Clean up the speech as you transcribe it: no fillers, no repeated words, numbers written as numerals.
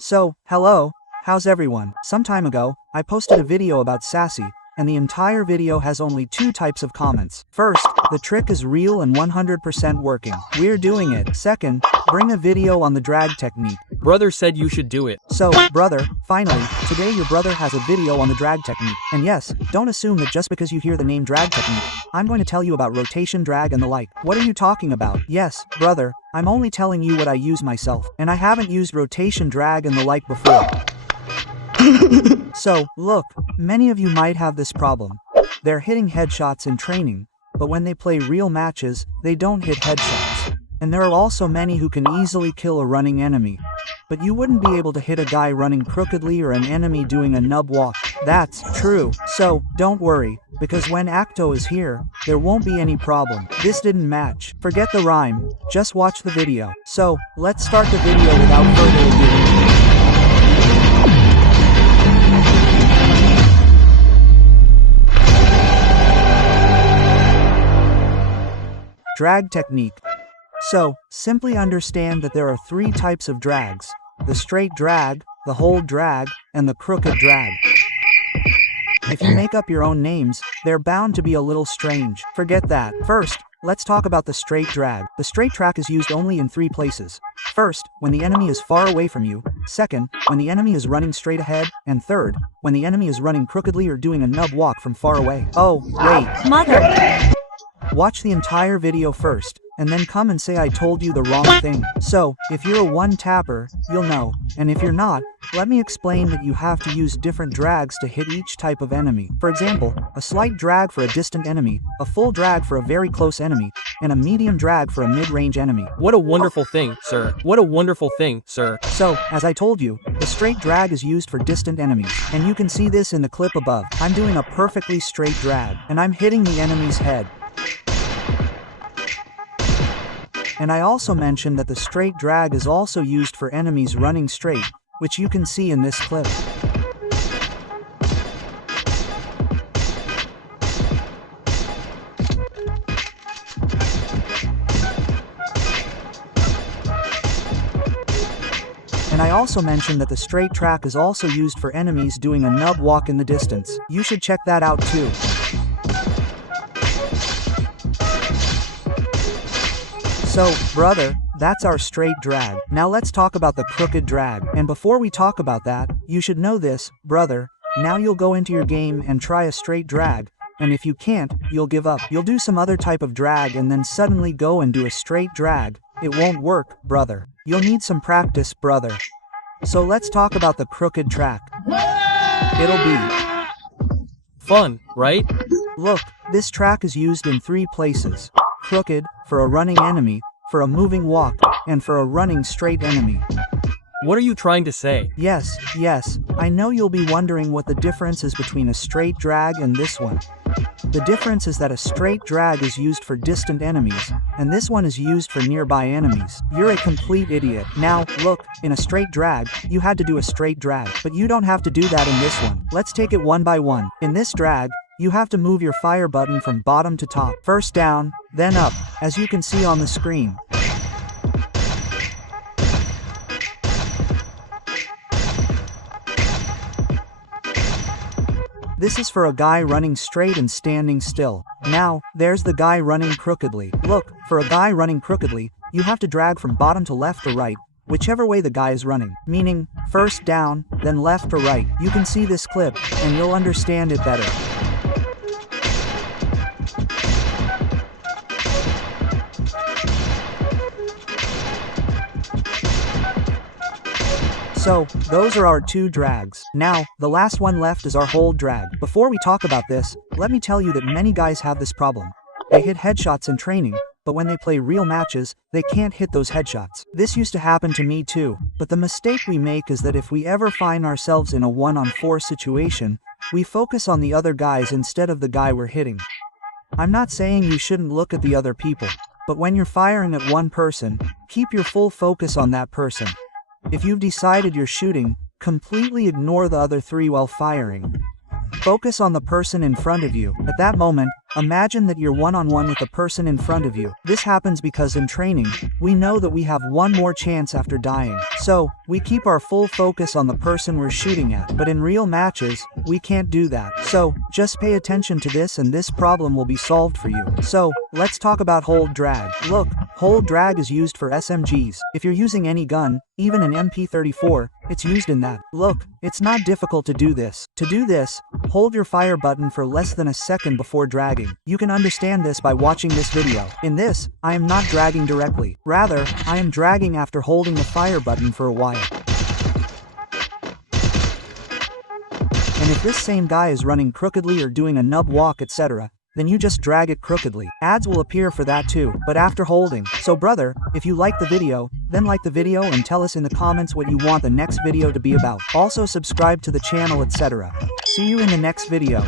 So, hello, how's everyone? Some time ago, I posted a video about Sassy, and the entire video has only two types of comments. First, the trick is real and 100% working. We're doing it. Second, bring a video on the drag technique. Brother said you should do it. So, brother, finally, today your brother has a video on the drag technique. And yes, don't assume that just because you hear the name drag technique, I'm going to tell you about rotation drag and the like. What are you talking about? Yes, brother, I'm only telling you what I use myself, and I haven't used rotation drag and the like before. So, look, many of you might have this problem. They're hitting headshots in training, but when they play real matches, they don't hit headshots. And there are also many who can easily kill a running enemy. But you wouldn't be able to hit a guy running crookedly or an enemy doing a nub walk. That's true. So, don't worry, because when Acto is here, there won't be any problem. This didn't match. Forget the rhyme, just watch the video. So, let's start the video without further ado. Drag technique. So, simply understand that there are three types of drags: the straight drag, the hold drag, and the crooked drag. If you make up your own names, they're bound to be a little strange. Forget that. First, let's talk about the straight drag. The straight track is used only in three places. First, when the enemy is far away from you. Second, when the enemy is running straight ahead. And third, when the enemy is running crookedly or doing a nub walk from far away. Oh, wait. Mother! Watch the entire video first, and then come and say I told you the wrong thing. So, if you're a one-tapper, you'll know, and if you're not, let me explain that you have to use different drags to hit each type of enemy. For example, a slight drag for a distant enemy, a full drag for a very close enemy, and a medium drag for a mid-range enemy. What a wonderful thing, sir. What a wonderful thing, sir. So, as I told you, the straight drag is used for distant enemies, and you can see this in the clip above. I'm doing a perfectly straight drag, and I'm hitting the enemy's head. And I also mentioned that the straight drag is also used for enemies running straight, which you can see in this clip. And I also mentioned that the straight track is also used for enemies doing a nub walk in the distance. You should check that out too. So, brother, that's our straight drag. Now let's talk about the crooked drag. And before we talk about that, you should know this, brother. Now you'll go into your game and try a straight drag, and if you can't, you'll give up. You'll do some other type of drag and then suddenly go and do a straight drag. It won't work, brother. You'll need some practice, brother. So let's talk about the crooked track. It'll be fun, right? Look, this track is used in three places. Crooked, for a running enemy, for a moving walk, and for a running straight enemy. What are you trying to say? Yes, I know you'll be wondering what the difference is between a straight drag and this one. The difference is that a straight drag is used for distant enemies, and this one is used for nearby enemies. You're a complete idiot. Now, look, in a straight drag, you had to do a straight drag, but you don't have to do that in this one. Let's take it one by one. In this drag, you have to move your fire button from bottom to top. First down, then up, as you can see on the screen. This is for a guy running straight and standing still. Now, there's the guy running crookedly. Look, for a guy running crookedly, you have to drag from bottom to left or right, whichever way the guy is running. Meaning, first down, then left or right. You can see this clip, and you'll understand it better. So, those are our two drags. Now, the last one left is our hold drag. Before we talk about this, let me tell you that many guys have this problem. They hit headshots in training, but when they play real matches, they can't hit those headshots. This used to happen to me too, but the mistake we make is that if we ever find ourselves in a 1-on-4 situation, we focus on the other guys instead of the guy we're hitting. I'm not saying you shouldn't look at the other people, but when you're firing at one person, keep your full focus on that person. If you've decided you're shooting, completely ignore the other three while firing. Focus on the person in front of you. At that moment, Imagine that you're one-on-one with a person in front of you. This happens because in training, we know that we have one more chance after dying. So, we keep our full focus on the person we're shooting at. But in real matches, we can't do that. So, just pay attention to this and this problem will be solved for you. So, let's talk about hold drag. Look, hold drag is used for SMGs. If you're using any gun, even an MP34, it's used in that. Look, it's not difficult to do this. To do this, hold your fire button for less than a second before dragging. You can understand this by watching this video. In this, I am not dragging directly. Rather, I am dragging after holding the fire button for a while. And if this same guy is running crookedly or doing a nub walk, etc., then you just drag it crookedly. Ads will appear for that too, but after holding. So brother, if you like the video, then like the video and tell us in the comments what you want the next video to be about. Also subscribe to the channel, etc. See you in the next video.